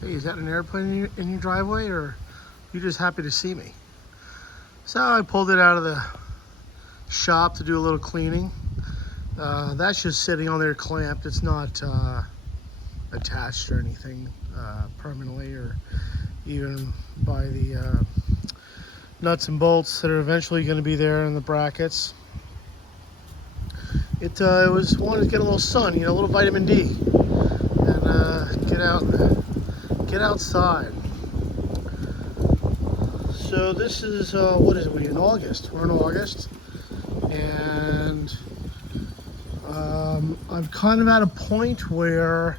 Hey, is that an airplane in your driveway, or are you just happy to see me? So I pulled it out of the shop to do a little cleaning. That's just sitting on there clamped. It's not attached or anything permanently, or even by the nuts and bolts that are eventually going to be there in the brackets. It was wanted to get a little sun, a little vitamin D, and get outside. So this is what is it? We're in August. We're in August, and I'm kind of at a point where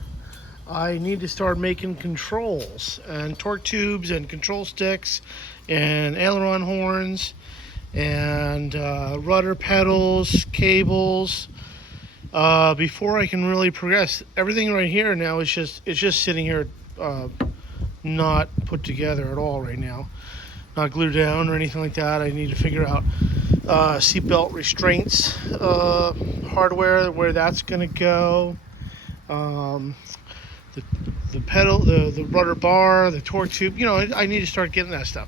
I need to start making controls and torque tubes and control sticks and aileron horns and rudder pedals, cables. Before I can really progress, everything right here now is just sitting here, not put together at all right now, not glued down or anything like that. I need to figure out seatbelt restraints hardware, where that's going to go. The pedal, the rudder bar, the torque tube. I need to start getting that stuff.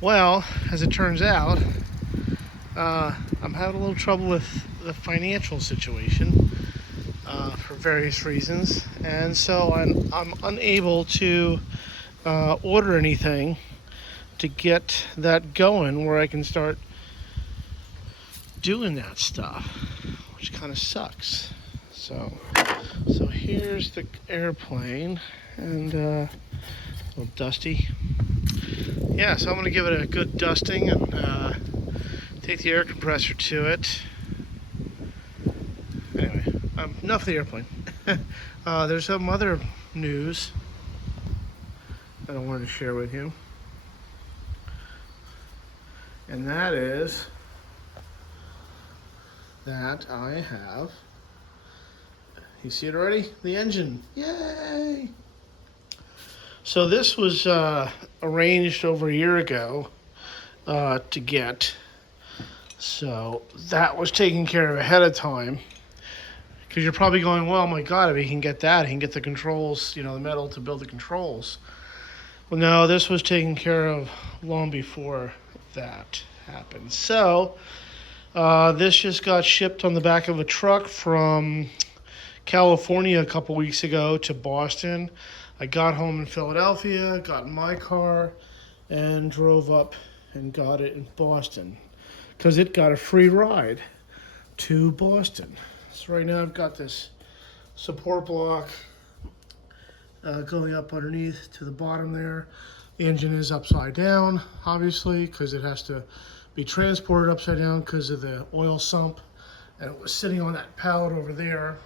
Well, as it turns out, I'm having a little trouble with the financial situation for various reasons, and so I'm unable to order anything to get that going where I can start doing that stuff, which kind of sucks. So here's the airplane, and a little dusty. Yeah, so I'm going to give it a good dusting and take the air compressor to it. Anyway, enough of the airplane. There's some other news that I wanted to share with you. And that is that I have, you see it already? The engine. Yay! So this was arranged over a year ago to get. So that was taken care of ahead of time. Because you're probably going, well, my God, if he can get that, he can get the controls, the metal to build the controls. Well, no, this was taken care of long before that happened. So this just got shipped on the back of a truck from California a couple weeks ago to Boston. I got home in Philadelphia, got in my car, and drove up and got it in Boston, because it got a free ride to Boston. So right now I've got this support block going up underneath to the bottom there. The engine is upside down, obviously, because it has to be transported upside down because of the oil sump, and it was sitting on that pallet over there.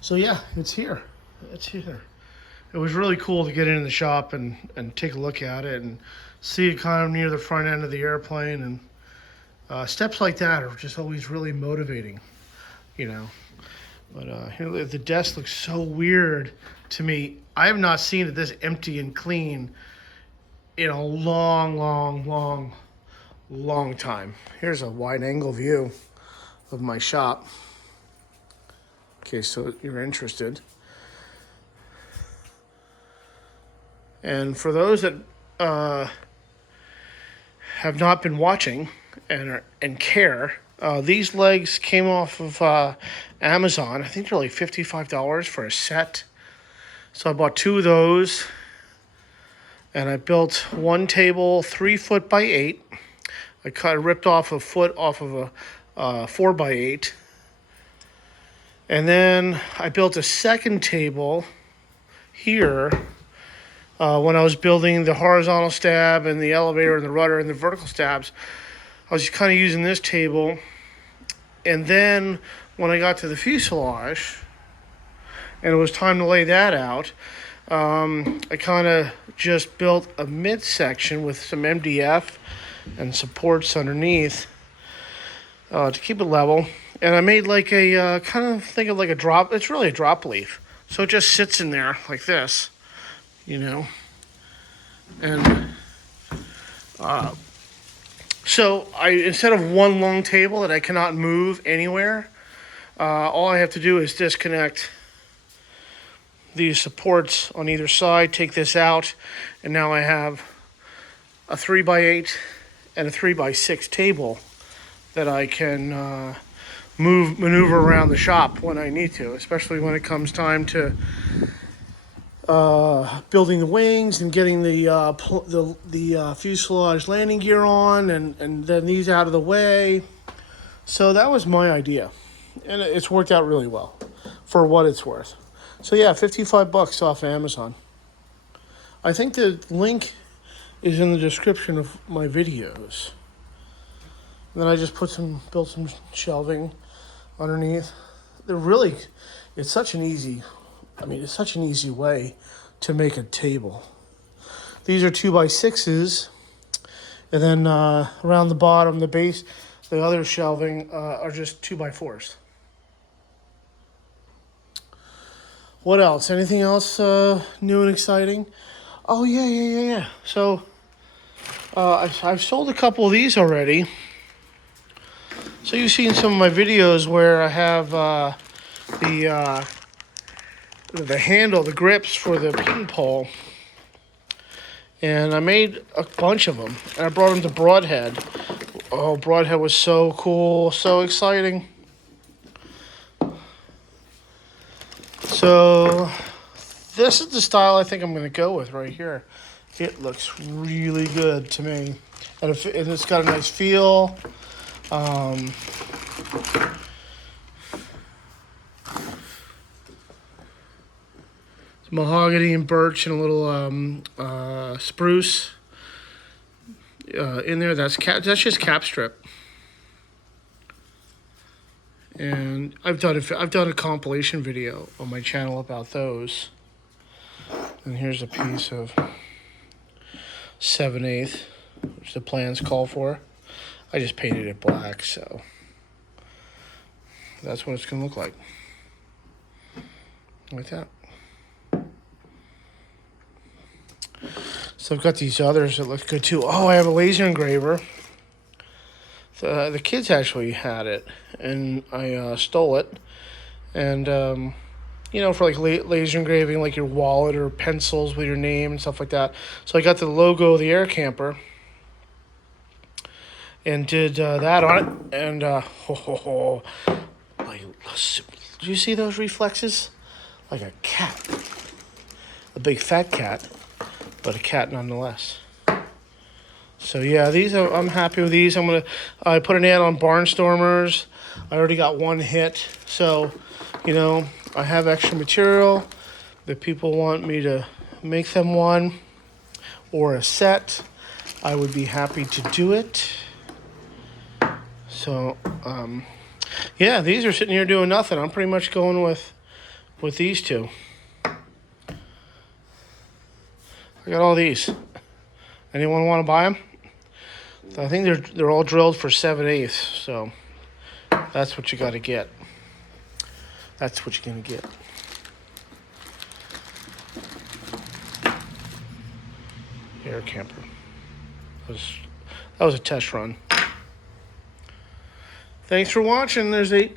So yeah, it's here. It's here. It was really cool to get in the shop and take a look at it and see it kind of near the front end of the airplane. And steps like that are just always really motivating, But here, the desk looks so weird to me. I have not seen it this empty and clean in a long time. Here's a wide angle view of my shop, in case so you're interested. And for those that have not been watching and care, these legs came off of Amazon. I think they're like $55 for a set. So I bought two of those, and I built one table 3 foot by 8. I ripped off a foot off of a 4 by 8. And then I built a second table here when I was building the horizontal stab and the elevator and the rudder and the vertical stabs. I was just kind of using this table. And then when I got to the fuselage and it was time to lay that out, I kind of just built a midsection with some MDF and supports underneath to keep it level. And I made like a, kind of think of like a drop, it's really a drop leaf. So it just sits in there like this, And so instead of one long table that I cannot move anywhere, all I have to do is disconnect these supports on either side, take this out, and now I have a 3x8 and a 3x6 table that I can maneuver around the shop when I need to, especially when it comes time to building the wings and getting the fuselage landing gear on, and then these out of the way. So that was my idea, and it's worked out really well for what it's worth. So yeah, $55 off Amazon. I think the link is in the description of my videos. And then I just built some shelving underneath. It's such an easy way to make a table. These are 2x6s, and then around the bottom, the base, the other shelving are just 2x4s. What else? Anything else new and exciting? Oh yeah. So I've sold a couple of these already. So you've seen some of my videos where I have the handle, the grips for the Pietenpol, and I made a bunch of them, and I brought them to Broadhead. Oh, Broadhead was so cool, so exciting. So this is the style I think I'm going to go with right here. It looks really good to me, and it's got a nice feel. Mahogany and birch and a little spruce in there. That's just cap strip. And I've done a compilation video on my channel about those. And here's a piece of 7/8, which the plans call for. I just painted it black, so that's what it's gonna look like. Like that. So I've got these others that look good too. Oh, I have a laser engraver. The kids actually had it, and I stole it. And, for like laser engraving, like your wallet or pencils with your name and stuff like that. So I got the logo of the air camper and did that on it. And, do you see those reflexes? Like a cat. A big fat cat, but a cat nonetheless. So yeah, I'm happy with these. I put an ad on Barnstormers. I already got one hit, so I have extra material. If people want me to make them one or a set, I would be happy to do it. So yeah, these are sitting here doing nothing. I'm pretty much going with these two. I got all these. Anyone want to buy them? I think they're all drilled for 7/8, so that's what you got to get. That's what you're gonna get. Air camper. That was a test run. Thanks for watching. There's 8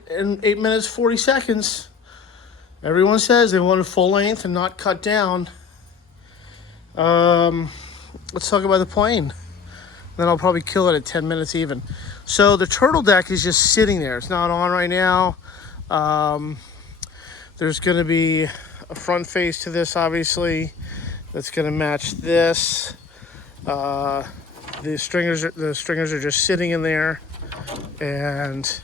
minutes 40 seconds. Everyone says they want it full length and not cut down. Let's talk about the plane. Then I'll probably kill it at 10 minutes even. So the turtle deck is just sitting there. It's not on right now. There's going to be a front face to this, obviously, that's going to match this. The stringers are just sitting in there, and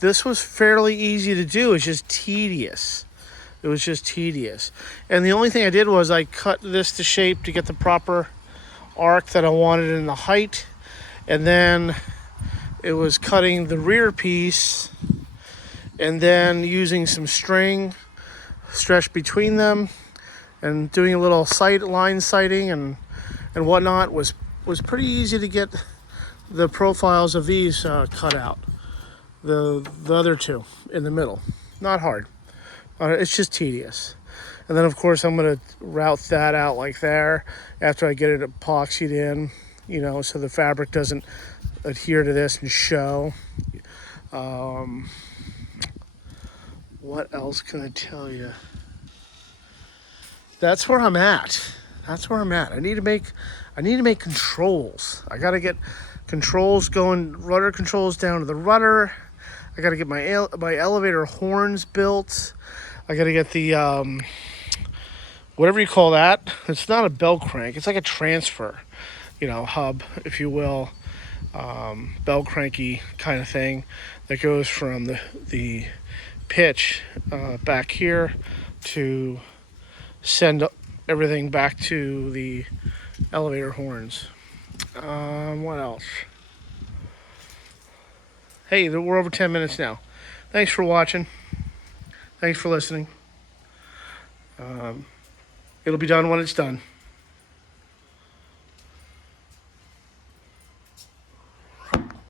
this was fairly easy to do. It's just tedious. It was just tedious. And the only thing I did was I cut this to shape to get the proper arc that I wanted in the height. And then it was cutting the rear piece and then using some string stretched between them and doing a little line sighting and whatnot was pretty easy to get the profiles of these cut out. The other two in the middle. Not hard. It's just tedious. And then, of course, I'm going to route that out like there after I get it epoxied in, so the fabric doesn't adhere to this and show. What else can I tell you? that's where I'm at. That's where I'm at. I need to make controls. I got to get controls going, rudder controls down to the rudder. I got to get my elevator horns built. I got to get the whatever you call that. It's not a bell crank. It's like a transfer, hub, if you will, bell cranky kind of thing that goes from the pitch back here to send everything back to the elevator horns. What else? Hey, we're over 10 minutes now. Thanks for watching. Thanks for listening. It'll be done when it's done.